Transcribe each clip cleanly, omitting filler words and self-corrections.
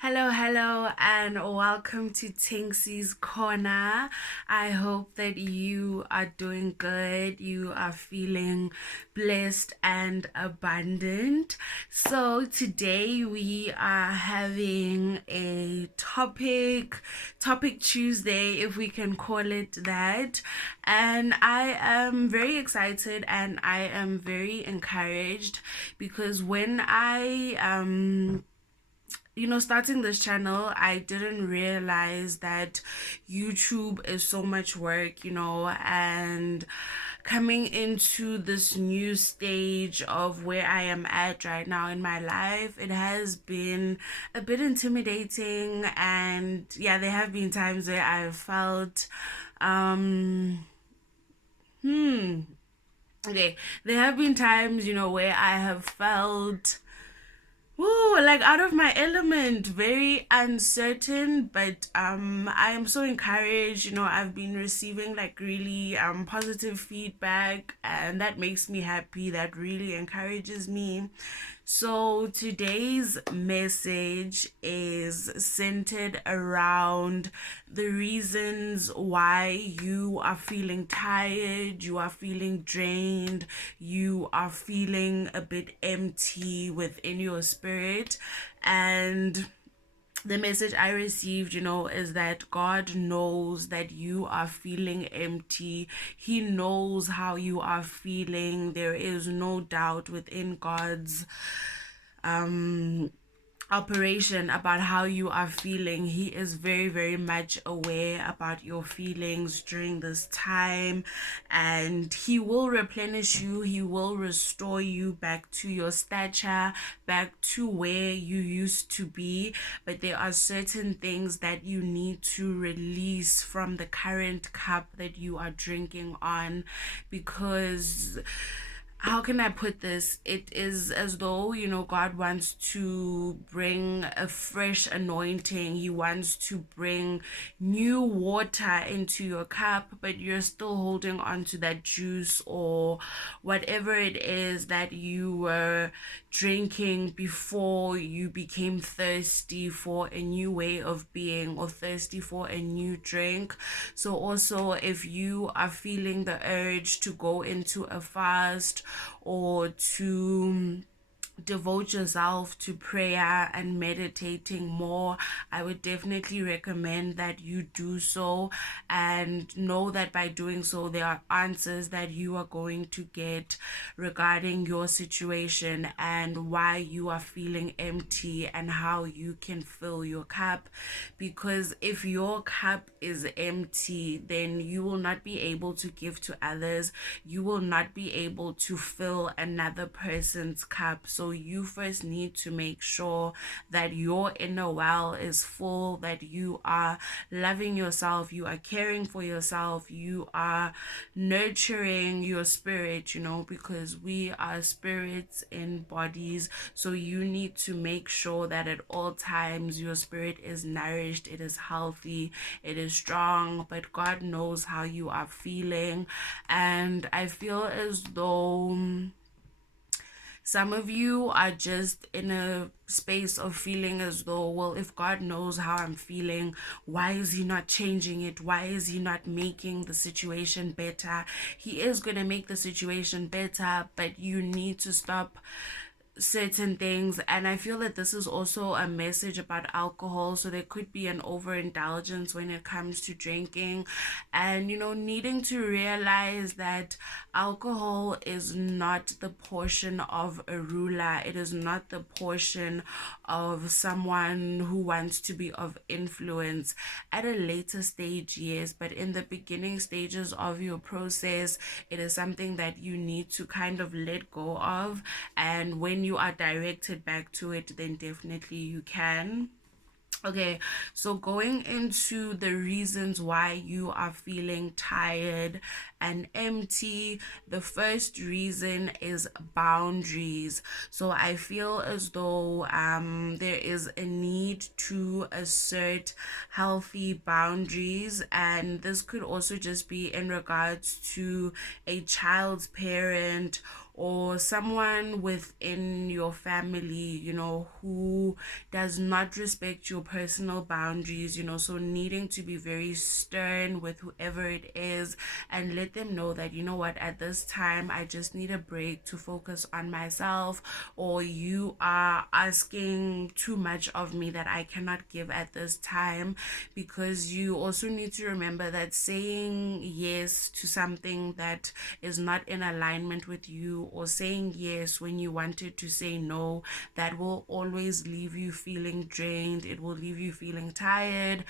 Hello, and welcome to Tinksy's Corner. I hope that you are doing good, you are feeling blessed and abundant. So, today we are having a topic Tuesday, if we can call it that. And I am very excited and I am very encouraged because when starting this channel, I didn't realize that YouTube is so much work, and coming into this new stage of where I am at right now in my life, it has been a bit intimidating. And yeah, there have been times where I've felt, um, okay, there have been times, where I have felt like out of my element, very uncertain, but I am so encouraged. I've been receiving like really positive feedback, and that makes me happy. That really encourages me. So today's message is centered around the reasons why you are feeling tired, you are feeling drained, you are feeling a bit empty within your spirit. And the message I received, is that God knows that you are feeling empty. He knows how you are feeling. There is no doubt within God's um operation about how you are feeling. He is very, very much aware about your feelings during this time, and He will replenish you. He will restore you back to your stature, back to where you used to be. But there are certain things that you need to release from the current cup that you are drinking on, because how can I put this? It is as though, God wants to bring a fresh anointing. He wants to bring new water into your cup, but you're still holding on to that juice or whatever it is that you were drinking before you became thirsty for a new way of being or thirsty for a new drink. So also, if you are feeling the urge to go into a fast or to devote yourself to prayer and meditating more, I would definitely recommend that you do so, and know that by doing so, there are answers that you are going to get regarding your situation and why you are feeling empty and how you can fill your cup. Because if your cup is empty, then you will not be able to give to others. You will not be able to fill another person's cup. So you first need to make sure that your inner well is full, that you are loving yourself, you are caring for yourself, you are nurturing your spirit, because we are spirits in bodies. So you need to make sure that at all times your spirit is nourished, it is healthy, it is strong. But God knows how you are feeling, and I feel as though some of you are just in a space of feeling as though, well, if God knows how I'm feeling, why is He not changing it? Why is He not making the situation better? He is going to make the situation better, but you need to stop certain things. And I feel that this is also a message about alcohol. So there could be an overindulgence when it comes to drinking, and needing to realize that alcohol is not the portion of a ruler, it is not the portion of someone who wants to be of influence. At a later stage, yes, but in the beginning stages of your process, it is something that you need to kind of let go of. And when you are directed back to it, then definitely you can. Okay, so going into the reasons why you are feeling tired and empty, the first reason is boundaries. So I feel as though there is a need to assert healthy boundaries, and this could also just be in regards to a child's parent or someone within your family, who does not respect your personal boundaries, so needing to be very stern with whoever it is and let them know that, what, at this time I just need a break to focus on myself, or you are asking too much of me that I cannot give at this time. Because you also need to remember that saying yes to something that is not in alignment with you, or saying yes when you wanted to say no, that will always leave you feeling drained. It will leave you feeling tired.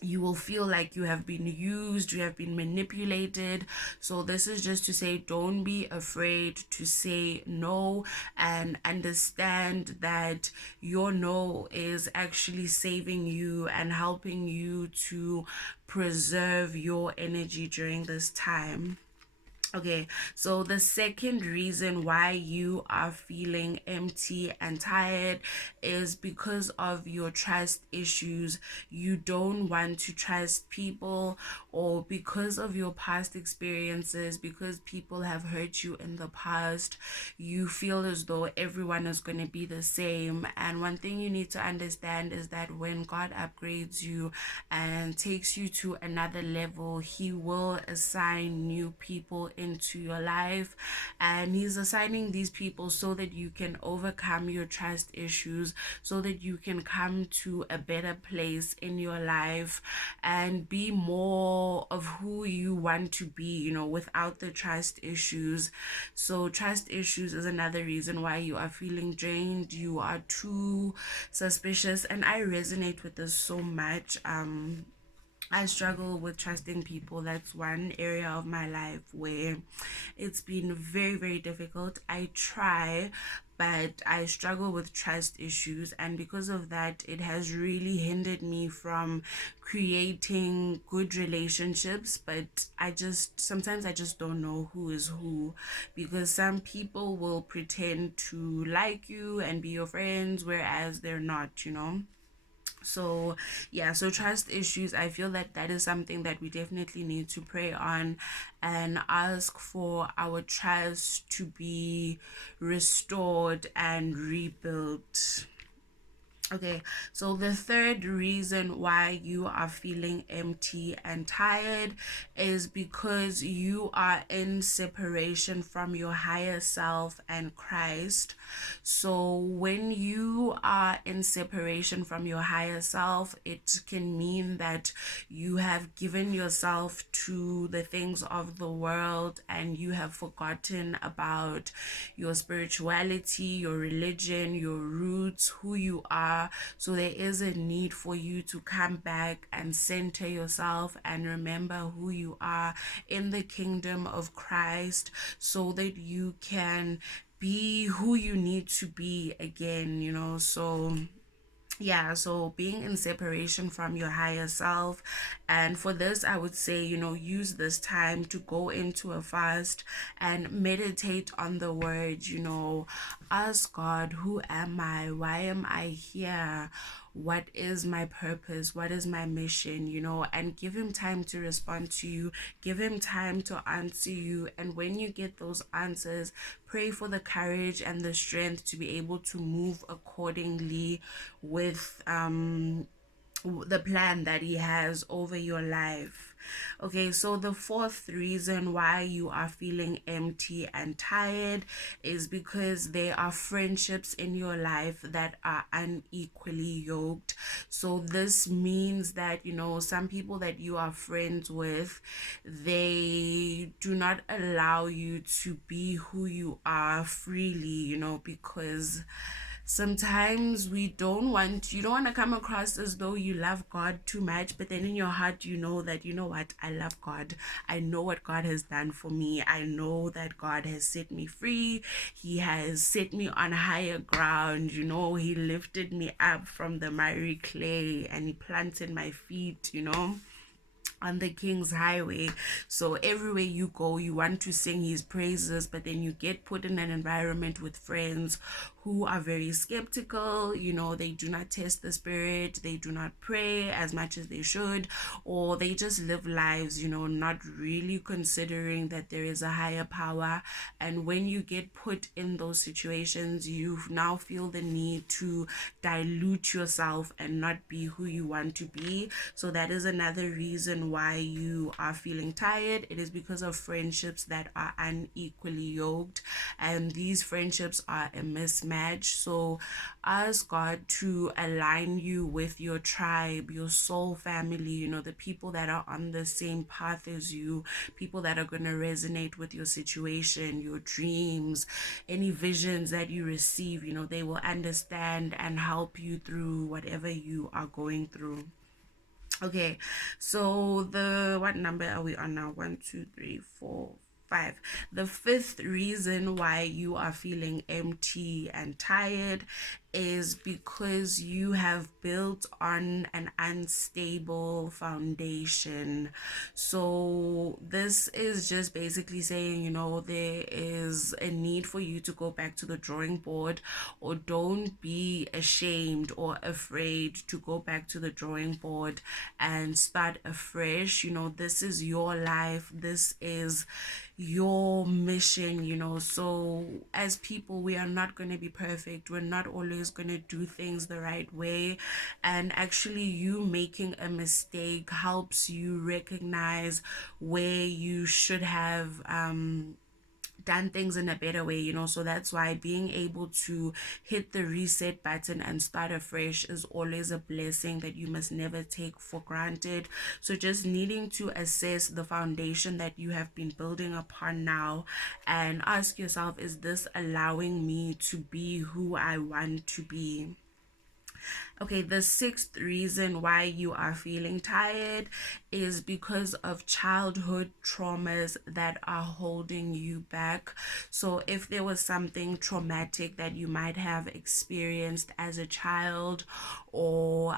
You will feel like you have been used, you have been manipulated. So this is just to say, don't be afraid to say no, and understand that your no is actually saving you and helping you to preserve your energy during this time. Okay, so the second reason why you are feeling empty and tired is because of your trust issues. You don't want to trust people, or because of your past experiences, because people have hurt you in the past, you feel as though everyone is going to be the same. And one thing you need to understand is that when God upgrades you and takes you to another level, He will assign new people into your life, and He's assigning these people so that you can overcome your trust issues, so that you can come to a better place in your life and be more of who you want to be, without the trust issues. So trust issues is another reason why you are feeling drained. You are too suspicious, and I resonate with this so much. I struggle with trusting people. That's one area of my life where it's been very, very difficult. I try, but I struggle with trust issues, and because of that, it has really hindered me from creating good relationships. But sometimes I just don't know who is who, because some people will pretend to like you and be your friends, whereas they're not. So yeah, so trust issues, I feel that that is something that we definitely need to pray on and ask for our trust to be restored and rebuilt. Okay, so the third reason why you are feeling empty and tired is because you are in separation from your higher self and Christ. So when you are in separation from your higher self, it can mean that you have given yourself to the things of the world and you have forgotten about your spirituality, your religion, your roots, who you are. So there is a need for you to come back and center yourself and remember who you are in the kingdom of Christ, so that you can be who you need to be again. So yeah, so being in separation from your higher self. And for this, I would say, use this time to go into a fast and meditate on the word. Ask God, who am I? Why am I here? What is my purpose? What is my mission? And give Him time to respond to you, give Him time to answer you. And when you get those answers, pray for the courage and the strength to be able to move accordingly with the plan that He has over your life. Okay, so the fourth reason why you are feeling empty and tired is because there are friendships in your life that are unequally yoked. So this means that, some people that you are friends with, they do not allow you to be who you are freely, because sometimes you don't want to come across as though you love God too much, but then in your heart you know that, what, I love God. I know what God has done for me. I know that God has set me free. He has set me on higher ground. He lifted me up from the miry clay and He planted my feet, on the King's highway. So everywhere you go, you want to sing His praises, but then you get put in an environment with friends who are very skeptical. They do not test the spirit, they do not pray as much as they should, or they just live lives, not really considering that there is a higher power. And when you get put in those situations, you now feel the need to dilute yourself and not be who you want to be. So that is another reason why you are feeling tired. It is because of friendships that are unequally yoked, and these friendships are a mismatch. So ask God to align you with your tribe, your soul family, the people that are on the same path as you, people that are going to resonate with your situation, your dreams, any visions that you receive. They will understand and help you through whatever you are going through. Okay, so what number are we on now? 1, 2, 3, 4, 5. The fifth reason why you are feeling empty and tired is because you have built on an unstable foundation. So this is just basically saying, there is a need for you to go back to the drawing board, or don't be ashamed or afraid to go back to the drawing board and start afresh. This is your life, this is your mission. So as people, we are not going to be perfect, we're not always going to do things the right way, and actually you making a mistake helps you recognize where you should have done things in a better way. So that's why being able to hit the reset button and start afresh is always a blessing that you must never take for granted. So just needing to assess the foundation that you have been building upon now, and ask yourself, is this allowing me to be who I want to be? Okay, the sixth reason why you are feeling tired is because of childhood traumas that are holding you back. So if there was something traumatic that you might have experienced as a child, or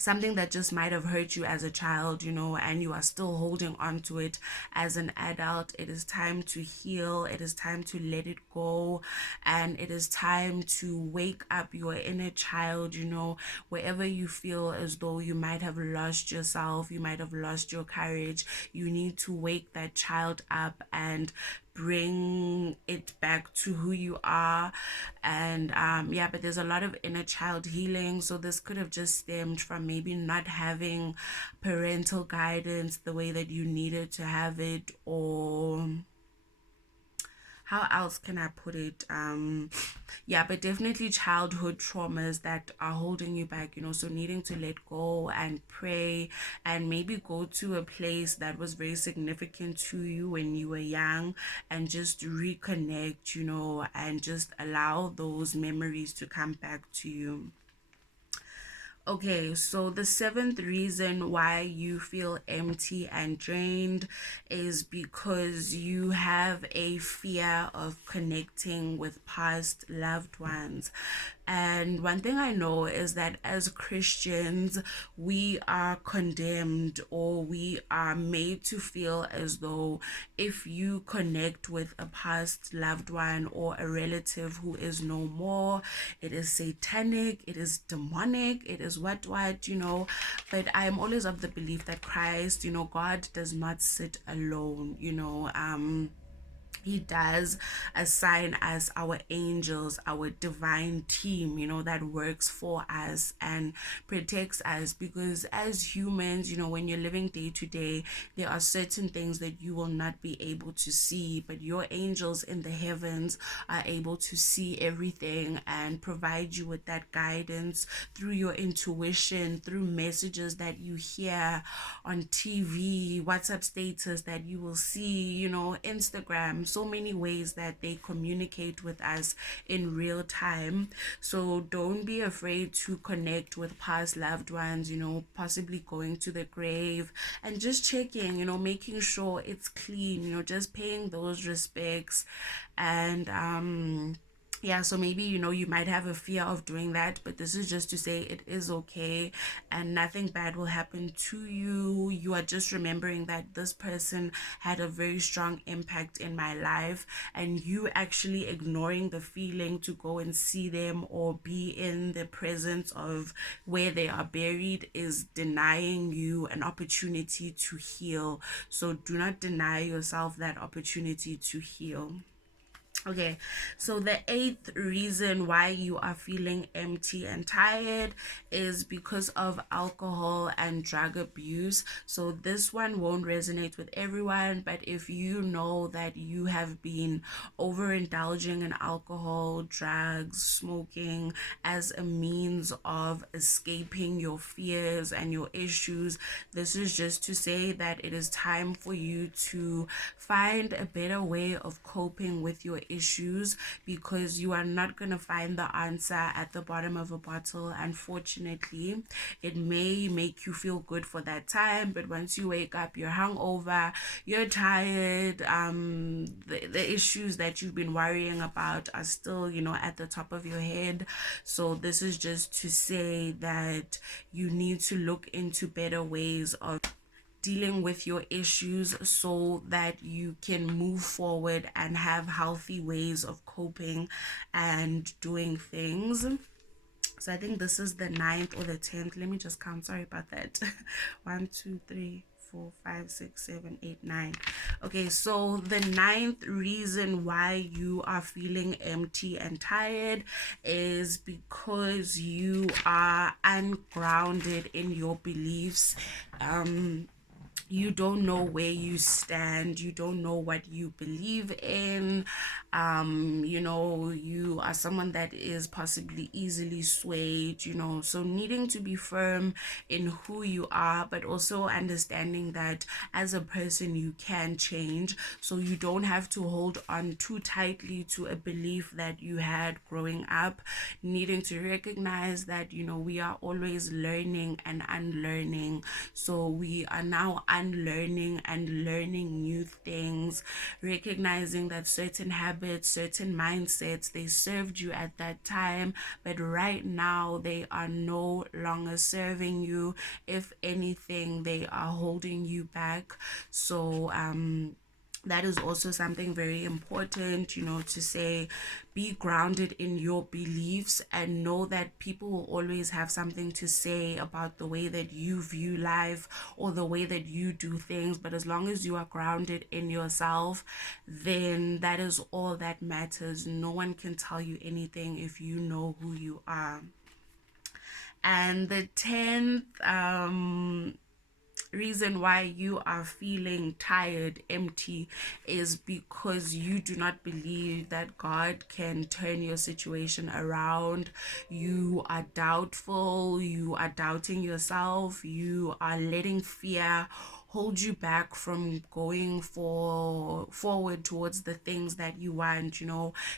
something that just might have hurt you as a child, and you are still holding on to it as an adult, it is time to heal. It is time to let it go. And it is time to wake up your inner child, wherever you feel as though you might have lost yourself, you might have lost your courage. You need to wake that child up and bring it back to who you are. And but there's a lot of inner child healing. So this could have just stemmed from maybe not having parental guidance the way that you needed to have it, or how else can I put it? But definitely childhood traumas that are holding you back, so needing to let go and pray, and maybe go to a place that was very significant to you when you were young, and just reconnect, and just allow those memories to come back to you. Okay, so the seventh reason why you feel empty and drained is because you have a fear of connecting with past loved ones. And one thing I know is that as Christians, we are condemned, or we are made to feel as though if you connect with a past loved one or a relative who is no more, it is satanic, it is demonic, it is what. But I'm always of the belief that Christ, God does not sit alone. He does assign us our angels, our divine team, that works for us and protects us. Because as humans, when you're living day to day, there are certain things that you will not be able to see, but your angels in the heavens are able to see everything and provide you with that guidance through your intuition, through messages that you hear on TV, WhatsApp status that you will see, Instagram, so many ways that they communicate with us in real time. So don't be afraid to connect with past loved ones, possibly going to the grave and just checking, making sure it's clean, just paying those respects. And Yeah, so maybe you might have a fear of doing that, but this is just to say it is okay and nothing bad will happen to you. You are just remembering that this person had a very strong impact in my life, and you actually ignoring the feeling to go and see them or be in the presence of where they are buried is denying you an opportunity to heal. So do not deny yourself that opportunity to heal. Okay, so the eighth reason why you are feeling empty and tired is because of alcohol and drug abuse. So this one won't resonate with everyone, but if you know that you have been overindulging in alcohol, drugs, smoking as a means of escaping your fears and your issues, this is just to say that it is time for you to find a better way of coping with your issues, because you are not going to find the answer at the bottom of a bottle. Unfortunately, it may make you feel good for that time, but once you wake up, you're hungover, you're tired, the issues that you've been worrying about are still, at the top of your head. So this is just to say that you need to look into better ways of dealing with your issues so that you can move forward and have healthy ways of coping and doing things. So I think this is the ninth or the 10th. Let me just count. Sorry about that. 1, 2, 3, 4, 5, 6, 7, 8, 9. Okay, so the ninth reason why you are feeling empty and tired is because you are ungrounded in your beliefs. You don't know where you stand, you don't know what you believe in. You are someone that is possibly easily swayed, so needing to be firm in who you are, but also understanding that as a person you can change, so you don't have to hold on too tightly to a belief that you had growing up. Needing to recognize that we are always learning and unlearning, so we are now unlearning and learning new things, recognizing that certain habits, certain mindsets, they served you at that time, but right now they are no longer serving you. If anything, they are holding you back. So that is also something very important, to say, be grounded in your beliefs and know that people will always have something to say about the way that you view life or the way that you do things. But as long as you are grounded in yourself, then that is all that matters. No one can tell you anything if you know who you are. And the 10th reason why you are feeling tired, empty, is because you do not believe that God can turn your situation around. You are doubtful, you are doubting yourself, you are letting fear hold you back from going forward towards the things that you want,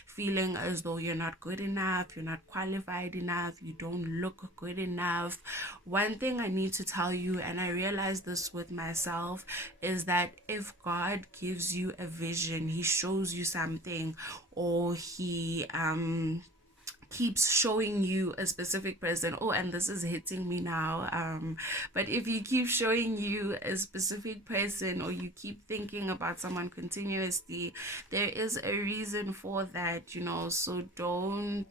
feeling as though you're not good enough, you're not qualified enough, you don't look good enough. One thing I need to tell you, and I realized this with myself, is that if God gives you a vision, he shows you something, or he keeps showing you a specific person. Oh, and this is hitting me now. But if you keep showing you a specific person, or you keep thinking about someone continuously, there is a reason for that, so don't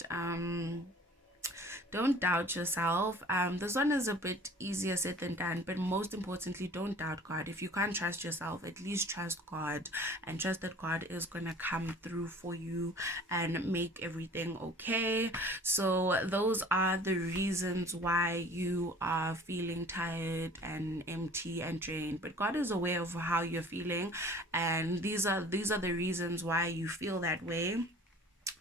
doubt yourself. This one is a bit easier said than done, but most importantly, don't doubt God. If you can't trust yourself, at least trust God, and trust that God is gonna come through for you and make everything okay. So those are the reasons why you are feeling tired and empty and drained. But God is aware of how you're feeling, and these are the reasons why you feel that way.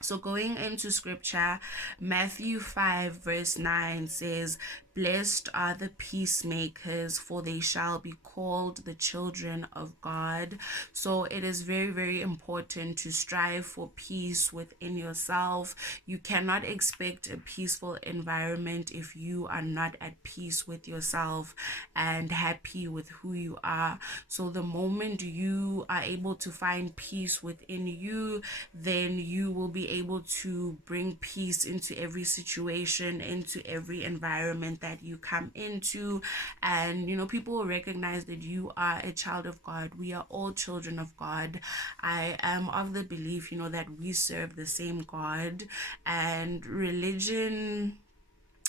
So going into scripture, Matthew 5 verse 9 says, Blessed are the peacemakers, for they shall be called the children of God. So it is very, very important to strive for peace within yourself. You cannot expect a peaceful environment if you are not at peace with yourself and happy with who you are. So the moment you are able to find peace within you, then you will be able to bring peace into every situation, into every environment that you come into. And people will recognize that you are a child of God. We are all children of God. I am of the belief that we serve the same God. And religion,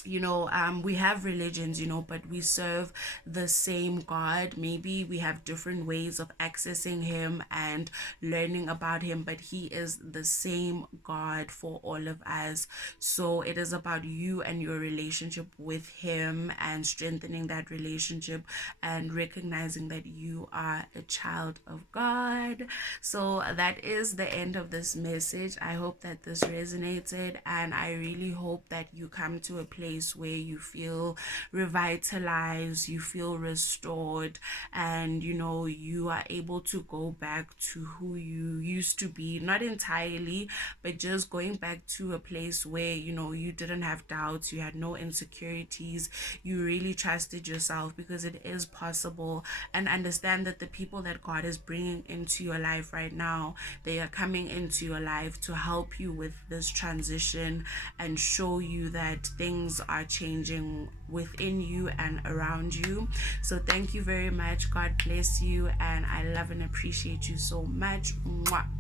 we have religions, but we serve the same God. Maybe we have different ways of accessing him and learning about him, but he is the same God for all of us. So it is about you and your relationship with him, and strengthening that relationship and recognizing that you are a child of God. So that is the end of this message. I hope that this resonated, and I really hope that you come to a place where you feel revitalized, you feel restored, and you are able to go back to who you used to be. Not entirely, but just going back to a place where you didn't have doubts, you had no insecurities, you really trusted yourself, because it is possible. And understand that the people that God is bringing into your life right now, they are coming into your life to help you with this transition and show you that things are changing within you and around you. So thank you very much. God bless you, and I love and appreciate you so much. Mwah.